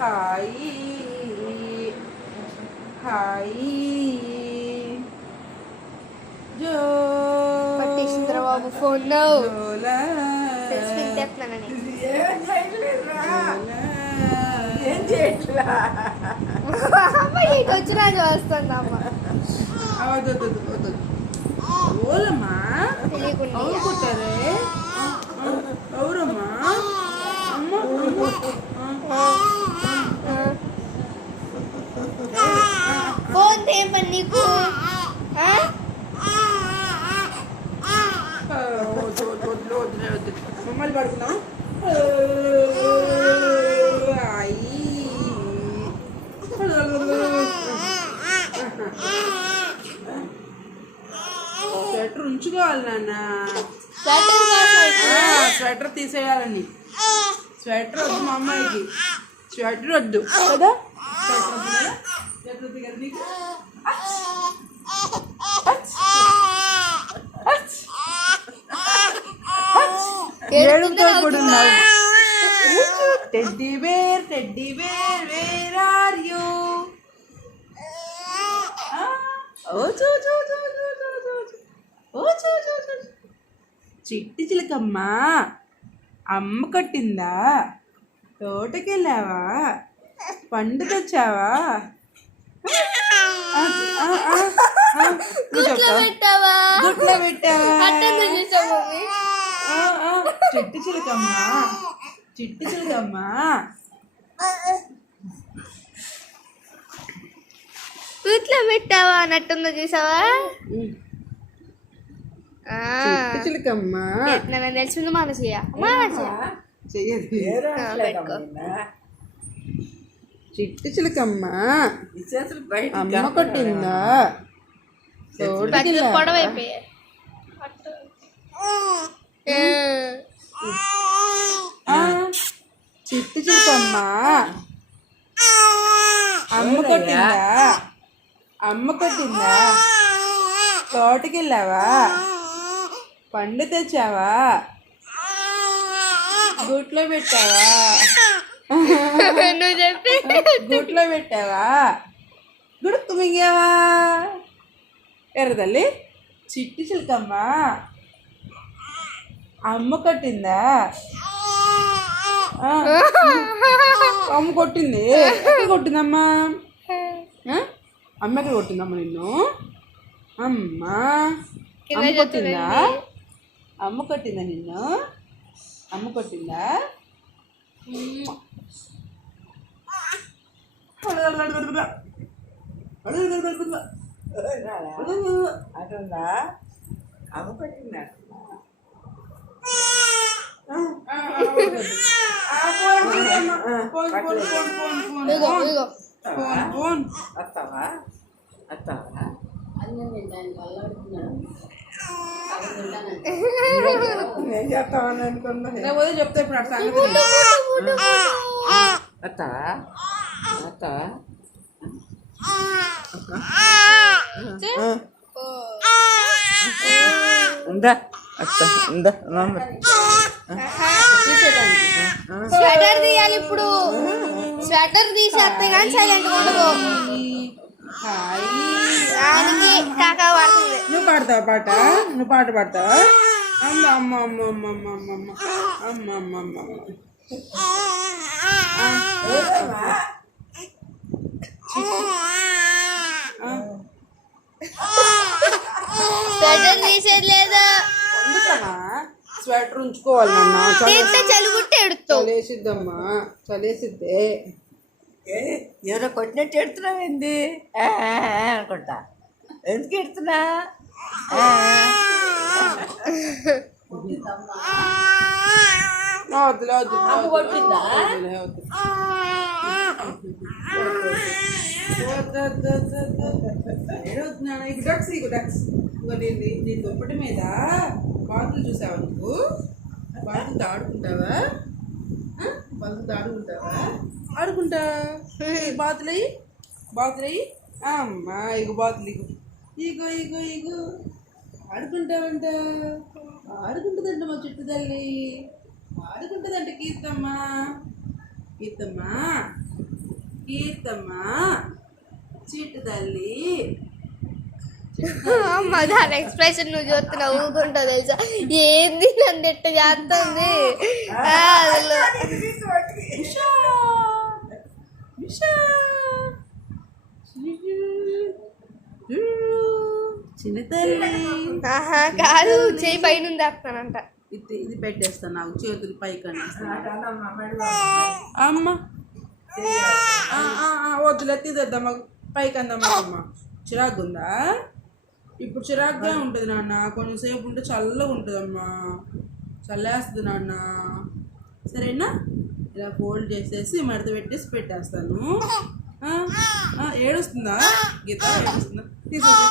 హాయి. హాయి. జో. పట్టేసింద్రబాబు phone ఏం చేయట్లా. ఇటు వచ్చినా చూస్తుందమ్మ అవద్దమ్మా తెలియకుండా. ఫోన్ తేమని నీకు మమ్మల్ని పడుకున్నావు స్వెటర్ ఉంచుకోవాలి నాన్న. స్వెటర్ తీసేయాలని. స్వెటర్ వద్దు మా అమ్మాయికి. స్వెటర్ వద్దు. కదా? స్వెటర్ కూడా teddy teddy where are you ఓ చూ చూ చూ చూ చూ చూ ఓ చూ చూ చూ. చిట్టి చిలకమ్మ అమ్మ కొట్టిందా తోటకెళ్ళావా పండు తెచ్చావా? గుట్లో పెట్టావా? గుట్లో పెట్టావా? చెట్టు చిలుకమ్మా? చెట్టు చిలుకమ్మా? గుట్లో పెట్టావా అన్నట్టుందో చూసావా? చిలుకమ్మా? తెలిసింది మానసయ్య మానసయ్య చెయ్యదు. పెట్టుకో. చిట్టి చిలకమ్మ. అమ్మ కొట్టిందా చిట్టి చిలకమ్మ. అమ్మ కొట్టిందా అమ్మ కొట్టిందా తోటకెళ్ళావా పండు తెచ్చావా? గుట్లో పెట్టావా? నువ్వు చెప్పి. గుట్లో పెట్టావా? గుడుక్కు మింగావా ఎర్రదల్లి చిట్టి చిలకమ్మ. అమ్మ కొట్టిందా? అమ్మ కొట్టింది. ఎక్కడ కొట్టిందమ్మా? అమ్మ ఎక్కడ కొట్టిందమ్మ నిన్ను. అమ్మ. అమ్మ కొట్టిందా. అమ్మ కొట్టిందా నిన్ను? అమ్మ కొట్టిందా? అత్తావా అత్తావా అనుకున్నా చెప్తా ఇప్పుడు. అట్లా ఉందా స్వెటర్ తీయాలి ఇప్పుడు స్వెటర్ తీసేస్తే కానీ సైలెంట్ ఉండదు హాయ్ ఆయనకి కాకా పడుతుంది నువ్వు పాడతావా పాట నువ్వు పాట పాడతావా అమ్మ అమ్మ అమ్మ అమ్మ అమ్మ అమ్మ అమ్మ అమ్మ అమ్మ స్వెటర్ ఎందుకమ్మా స్వెటర్ ఉంచుకోవాలి నాన్న చలి తీస్తే చలుగుట్టే ఎడుతావు చలేసిద్దమ్మా చలేసిద్దే ఎవరో కొట్టినట్టు ఎడుతున్నావు ఏంది అనుకుంటా ఎందుకు ఎడుతున్నా వద్దులే వద్దు ఇక డక్స్ డక్స్ నీ నీ దుప్పటి మీద బాతులు చూసావా నువ్వు? బాతులతో ఆడుకుంటావా? బాతులతో ఆడుకుంటావా? ఆడుకుంటా. బాతులయ్యి బాతులయ్యి అమ్మా ఇక బాతులు ఇక ఇగో ఇగో ఇగో. ఆడుకుంటావంట. ఆడుకుంటుందంట మా చుట్టు తల్లి. ఆడుకుంటుందంట కీర్తమ్మ. కీర్తమ్మ. కీర్తమ్మ. చీటు తల్లి. అమ్మ దాని ఎక్స్ప్రెషన్ నువ్వు చూస్తున్నావు ఊకుంటావు తెలుసా? ఏంది నన్ను ఎట్ట చేస్తుంది? ఉషా. ఉషా. చిన్న తల్లి. ఆహా కాదు చేయి పైన ఉంది వేస్తానంట ఇది ఇది పెట్టేస్తాను నాకు చేతులు పైకి అమ్మ. ఆ, ఆ, ఆ, వద్దులే తీసేద్దామా పైకి అందామా అమ్మ చిరాకు ఉందా ఇప్పుడు చిరాకుగా ఉంటుంది నాన్న కొంచెం సేపు ఉంటే చల్లగా ఉంటుందమ్మా. చల్లేస్తుంది నాన్న. సరేనా? ఇలా ఫోల్డ్ చేసేసి మడత పెట్టేసి పెట్టేస్తాను. ఆ, ఆ, ఏడుస్తుందా? గీత ఏడుస్తుందా? తీసేసి